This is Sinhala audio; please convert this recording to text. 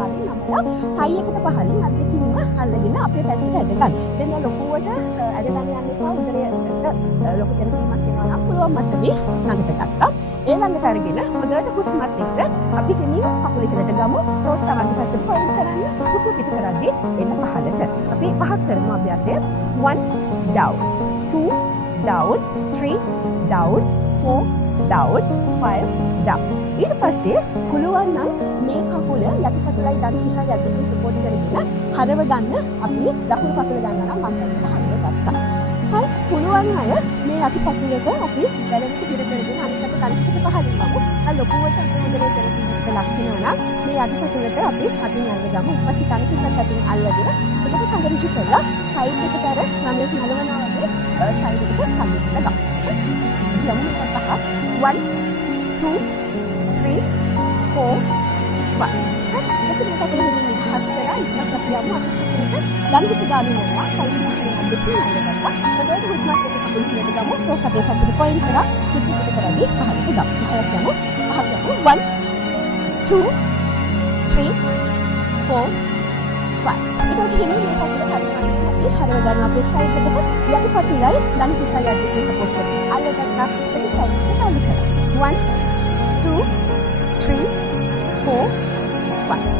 ආකාරයෙන් නමලා ටයි එකට පහලින් අත් දෙකින්ම අල්ලගෙන අපේ පැත්තට ඇද ගන්න. දැන් ලොකුවට ඇද ගන්න යන්න එපා. උදරයට ලොකු තෙරපීමක් වෙනවා නම් පුළුවන් මට්ටමේ ළඟට ගත්තා. ඒ ළඟට අරගෙන හොඳට හුස්මත් එක්ක අපි හිමින් කකුල ඉහළට ගමු. ටෝස් තමන්ගේ පැත්තට පොයින්ට් කරන්න. හුස්ම පිට කරද්දී එන්න පහළට. අපි පහක් කරමු අභ්‍යාසය. 1 down 2 down 3 down 4 down 5 down. ඊට පස්සේ පුළුවන් නම් මේ කකුල යටිපතුලයි දණු හිසයි අතරින් සපෝට් කරගෙන හරව ගන්න. අපි දකුණු කකුල ගන්න නම් මම හරව ගත්තා. හරි පුළුවන් අය මේ යටිපතුලට අපි බැලුමට හිර කරගෙන අනිත් අත කලිසට පහලින් ගමු. දැන් ලොකුවට උදරේ තෙරපීමක ලක්ෂණ නම් මේ යටිපතුලට අපි අතින් අල්ල ගමු. ඊපස්සේ කලිසත් අතින් අල්ලගෙන එතකොට කඳ ඍජු කරලා සයිඩ් එකට අර නමේ නලවනවා වගේ සයිඩ් එකට කඳ ගමු. යමු පහ 1 2 3 4 5. හරි මේක අපිට හිමින් නිදහස් කරලා ඊට අපි යමු අපිට ගම් කිසිදාමි වෙනවා කලින් පහලින් දෙකේ නල්ලගත්තා. එතකොට හුස්මත් එක්ක කකුල් ඉහළට ගමු. ටෝස් අපේ පැත්තට පොයින්ට් කරා හුස්ම පිට කරද්දී පහළට ගමු. පහළට යමු. 1 2 3 4 5. ඊට පස්සේ හිමින් මේ කකුල හරියට අපි හරව ගන්න අපේ සයිඩ් එකට යටිපතුලයි දණු හිසයි අදින් සපෝට් කරනවා. අල්ලගත්තා. ඒක සයිඩ් එකට අල්ල කරා. 1 2 3 4 5.